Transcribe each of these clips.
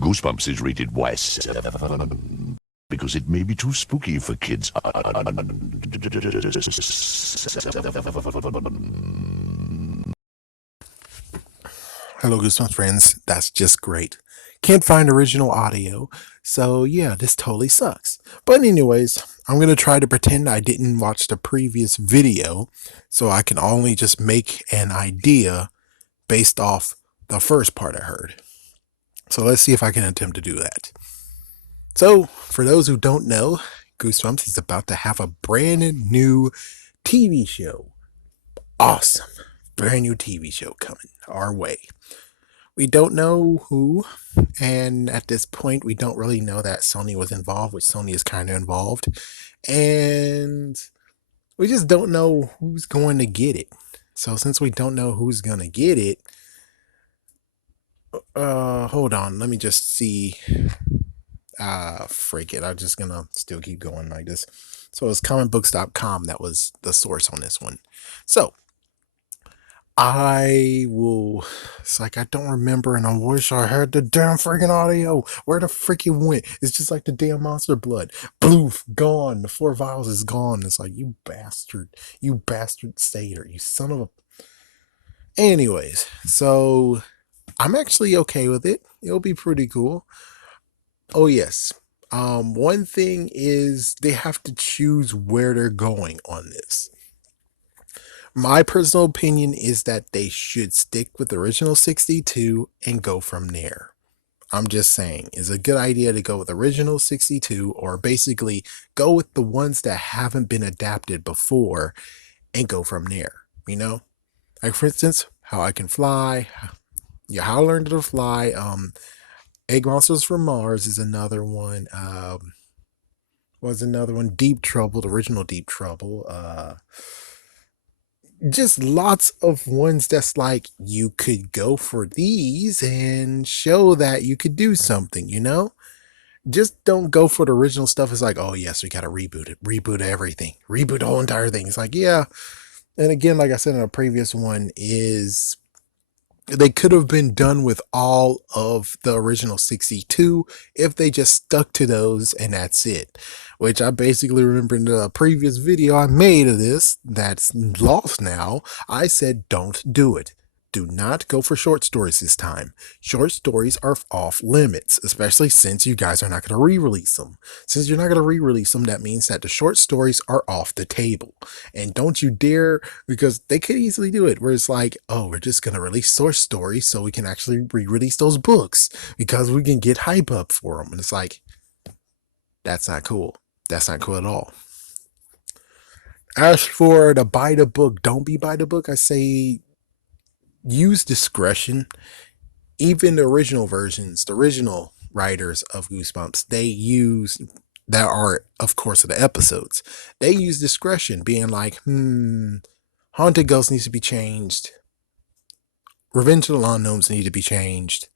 Goosebumps is rated Y because it may be too spooky for kids. Hello, Goosebumps friends. That's just great. Can't find original audio, so yeah, this totally sucks. But anyways, I'm gonna try to pretend I didn't watch the previous video, so I can only just make an idea based off the first part I heard. So let's see if I can attempt to do that. So, for those who don't know, Goosebumps is about to have a brand new TV show. Awesome. Brand new TV show coming our way. We don't know who, and at this point, we don't really know that Sony was involved, which Sony is kind of involved, and we just don't know who's going to get it. So since we don't know who's going to get it, hold on, let me just see. Freak it, I'm just gonna still keep going like this. So it's comicbooks.com that was the source on this one. So it's like I don't remember, and I wish I had the damn freaking audio. Where the freaking went? It's just like the damn monster blood. Bloof, gone. The 4 vials is gone. It's like, you bastard satyr, you son of a. Anyways, so I'm actually okay with it. It'll be pretty cool. Oh yes. One thing is they have to choose where they're going on this. My personal opinion is that they should stick with the original 62 and go from there. I'm just saying, it's a good idea to go with original 62, or basically go with the ones that haven't been adapted before and go from there, you know? Like, for instance, How I Can Fly, yeah, How I Learned to Fly, Egg Monsters from Mars is another one, was another one, Deep Trouble, the original Deep Trouble, just lots of ones that's like, you could go for these and show that you could do something, you know? Just don't go for the original stuff. It's like, oh yes, we gotta reboot it, reboot everything, reboot the whole entire thing. It's like, yeah. And again, like I said in a previous one, is they could have been done with all of the original 62 if they just stuck to those, and that's it. Which I basically remember in the previous video I made of this that's lost now. I said don't do it. Do not go for short stories this time. Short stories are off limits, especially since you guys are not going to re-release them. Since you're not going to re-release them, that means that the short stories are off the table. And don't you dare, because they could easily do it where it's like, oh, we're just going to release source stories so we can actually re-release those books because we can get hype up for them. And it's like, that's not cool. That's not cool at all. As for the buy the book, don't be buy the book, I say use discretion. Even the original versions, the original writers of Goosebumps, they use, that are, of course, of the episodes, they use discretion, being like, Haunted Ghost needs to be changed. Revenge of the Lawn Gnomes need to be changed.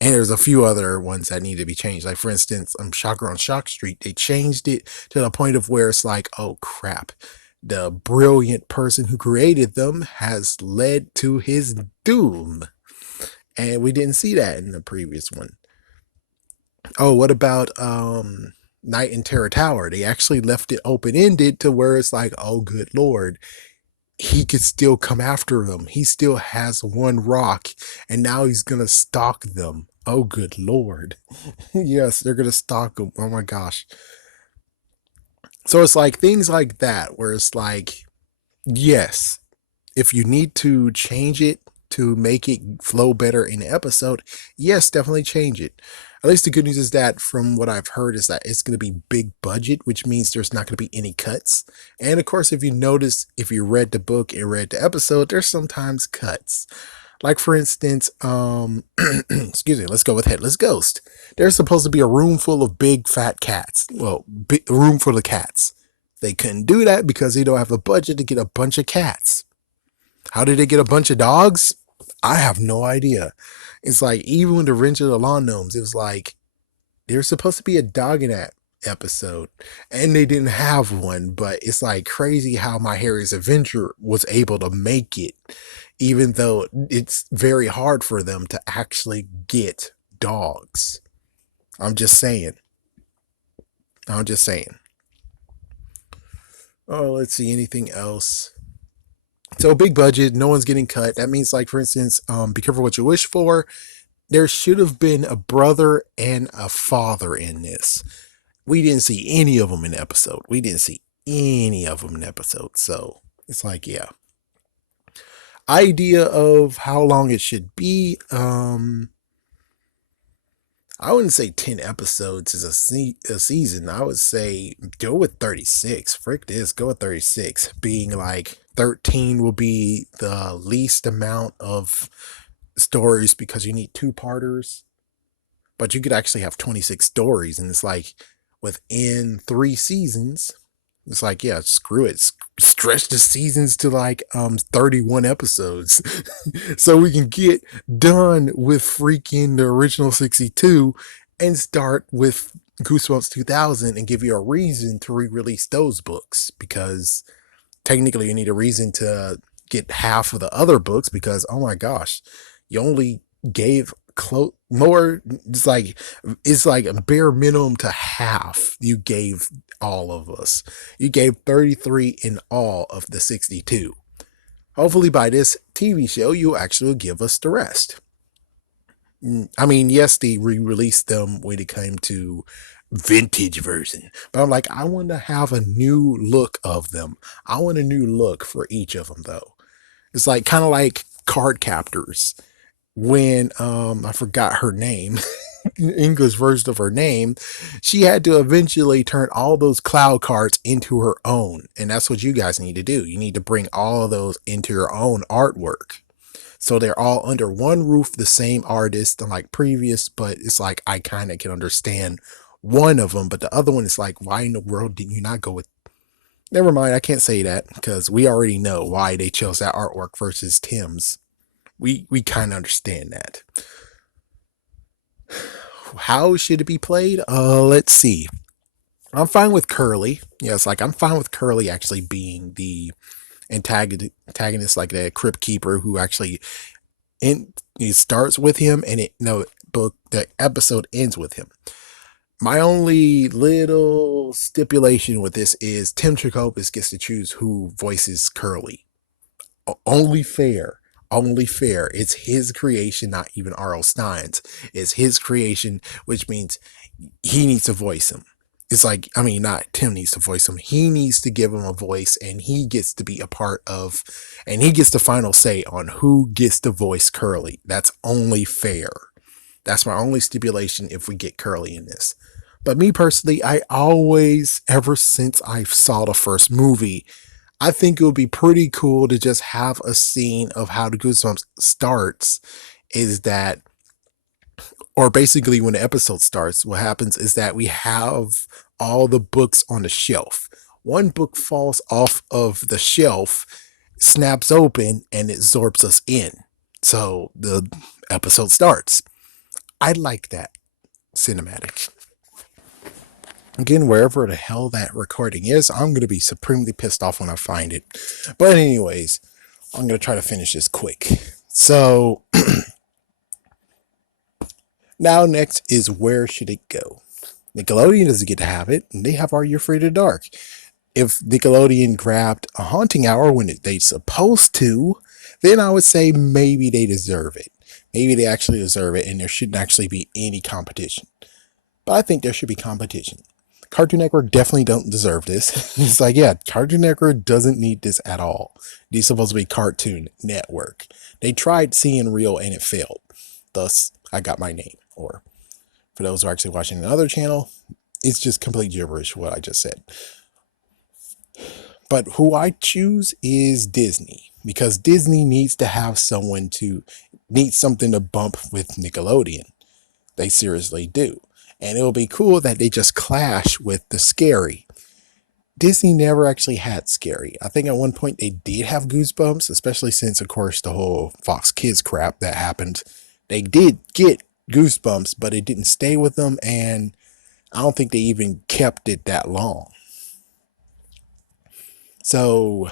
And there's a few other ones that need to be changed. Like, for instance, Shocker on Shock Street, they changed it to the point of where it's like, oh crap, the brilliant person who created them has led to his doom. And we didn't see that in the previous one. Oh, what about Night in Terror Tower? They actually left it open-ended to where it's like, oh good lord, he could still come after them. He still has one rock, and now he's gonna stalk them. Oh good lord. Yes, they're gonna stalk him. Oh my gosh. So it's like things like that where it's like, yes, if you need to change it to make it flow better in the episode, yes, definitely change it. At least the good news is that, from what I've heard, is that it's going to be big budget, which means there's not going to be any cuts. And of course, if you notice, if you read the book and read the episode, there's sometimes cuts. Like, for instance, excuse me, let's go with Headless Ghost. There's supposed to be a room full of big fat cats. Well, a room full of cats. They couldn't do that because they don't have the budget to get a bunch of cats. How did they get a bunch of dogs? I have no idea. It's like, even with the Revenge of the Lawn Gnomes, it was like, there's supposed to be a dog in that episode, and they didn't have one. But it's like crazy how My Harry's Adventure was able to make it, even though it's very hard for them to actually get dogs. I'm just saying. I'm just saying. Oh, let's see. Anything else? So big budget, no one's getting cut. That means, like, for instance, be careful what you wish for. There should have been a brother and a father in this. We didn't see any of them in the episode. We didn't see any of them in the episode. So it's like, yeah. Idea of how long it should be. I wouldn't say 10 episodes is a season. I would say go with 36. Frick this, go with 36. Being like 13 will be the least amount of stories because you need two parters. But you could actually have 26 stories, and it's like within 3 seasons, it's like, yeah, screw it. Stretch the seasons to like 31 episodes so we can get done with freaking the original 62 and start with Goosebumps 2000 and give you a reason to re-release those books, because technically you need a reason to get half of the other books, because oh my gosh, you only gave more. It's like a bare minimum to half you gave all of us. You gave 33 in all of the 62. Hopefully by this TV show you actually give us the rest. I mean, yes, they re-released them when it came to vintage version, but I'm like, I want to have a new look of them. I want a new look for each of them though. It's like kind of like card captors when I forgot her name, English version of her name, she had to eventually turn all those cloud cards into her own. And that's what you guys need to do. You need to bring all of those into your own artwork. So they're all under one roof, the same artist, unlike previous, but it's like I kind of can understand one of them, but the other one is like, why in the world didn't you not go with? Never mind, I can't say that because we already know why they chose that artwork versus Tim's. We kind of understand that. How should it be played? Let's see. I'm fine with Curly. Yes, like I'm fine with Curly actually being the antagonist, like the crypt keeper who actually it starts with him and the episode ends with him. My only little stipulation with this is Tim Tracopis gets to choose who voices Curly. Only fair. Only fair. It's his creation, not even R.L. Stein's. It's his creation, which means he needs to voice him. It's like, I mean, not Tim needs to voice him. He needs to give him a voice, and he gets to be a part of, and he gets the final say on who gets to voice Curly. That's only fair. That's my only stipulation if we get Curly in this. But me personally, I always, ever since I saw the first movie, I think it would be pretty cool to just have a scene of how the Goosebumps starts. Is that, or basically when the episode starts, what happens is that we have all the books on the shelf. One book falls off of the shelf, snaps open, and it absorbs us in. So the episode starts. I like that cinematic. Again, wherever the hell that recording is, I'm going to be supremely pissed off when I find it. But anyways, I'm going to try to finish this quick. So now next is where should it go? Nickelodeon doesn't get to have it, and they have Are You Afraid of the Dark? If Nickelodeon grabbed a haunting hour when they supposed to, then I would say maybe they deserve it. Maybe they actually deserve it, and there shouldn't actually be any competition. But I think there should be competition. Cartoon Network definitely don't deserve this. It's like, yeah, Cartoon Network doesn't need this at all. These supposed to be Cartoon Network. They tried seeing real and it failed. Thus, I got my name. Or for those who are actually watching another channel, it's just complete gibberish what I just said. But who I choose is Disney, because Disney needs to have needs something to bump with Nickelodeon. They seriously do. And it'll be cool that they just clash with the scary. Disney never actually had scary. I think at one point they did have Goosebumps, especially since, of course, the whole Fox Kids crap that happened. They did get Goosebumps, but it didn't stay with them, and I don't think they even kept it that long. So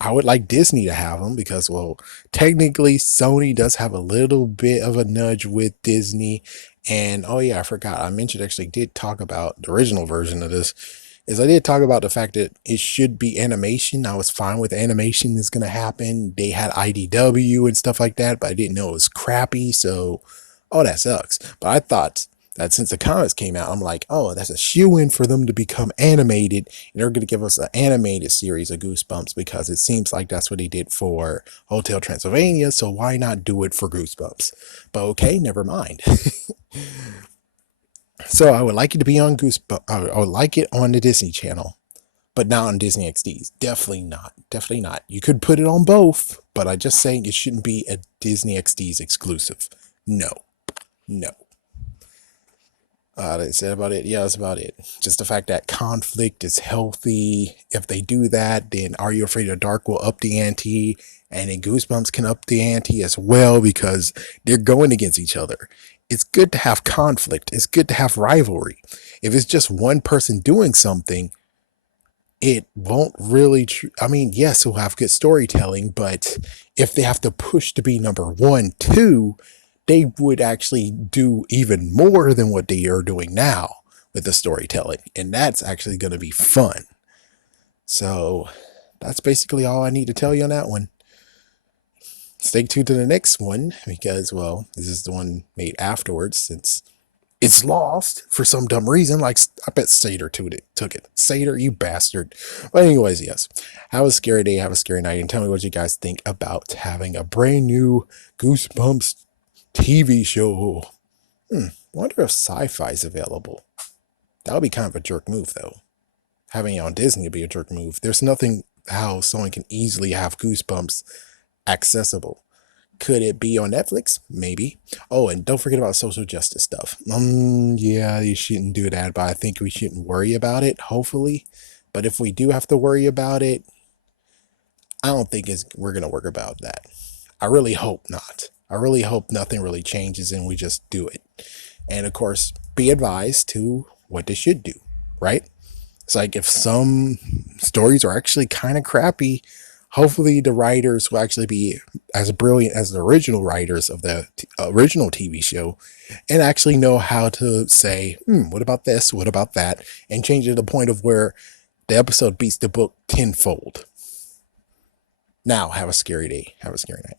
I would like Disney to have them because, well, technically Sony does have a little bit of a nudge with Disney. And oh yeah, I forgot. I mentioned actually did talk about the original version of this. Is I did talk about the fact that it should be animation. I was fine with animation is going to happen. They had IDW and stuff like that, but I didn't know it was crappy. So, oh, that sucks. But I thought that since the comics came out, I'm like, oh, that's a shoe-in for them to become animated. And they're going to give us an animated series of Goosebumps because it seems like that's what they did for Hotel Transylvania. So why not do it for Goosebumps? But okay, never mind. So I would like it to be on Goosebumps. I would like it on the Disney Channel, but not on Disney XDs. Definitely not. Definitely not. You could put it on both, but I just saying it shouldn't be a Disney XDs exclusive. No, no. They said about it. Yeah, that's about it. Just the fact that conflict is healthy. If they do that, then Are You Afraid of Dark will up the ante, and then Goosebumps can up the ante as well because they're going against each other. It's good to have conflict. It's good to have rivalry. If it's just one person doing something, it won't really. I mean, yes, we'll have good storytelling, but if they have to push to be number one, two, they would actually do even more than what they are doing now with the storytelling. And that's actually going to be fun. So that's basically all I need to tell you on that one. Stay tuned to the next one because, well, this is the one made afterwards since it's lost for some dumb reason. Like, I bet Seder took it. Seder, you bastard. But anyways, yes. Have a scary day. Have a scary night. And tell me what you guys think about having a brand new Goosebumps TV show. Wonder if sci-fi is available. That would be kind of a jerk move, though. Having it on Disney would be a jerk move. There's nothing how someone can easily have Goosebumps accessible. Could it be on Netflix? Maybe. Oh, and don't forget about social justice stuff. Yeah, you shouldn't do that, but I think we shouldn't worry about it, hopefully. But if we do have to worry about it, I don't think we're going to worry about that. I really hope not. I really hope nothing really changes and we just do it. And of course, be advised to what they should do, right? It's like if some stories are actually kind of crappy, hopefully the writers will actually be as brilliant as the original writers of the original TV show and actually know how to say, what about this? What about that? And change it to the point of where the episode beats the book tenfold. Now, have a scary day. Have a scary night.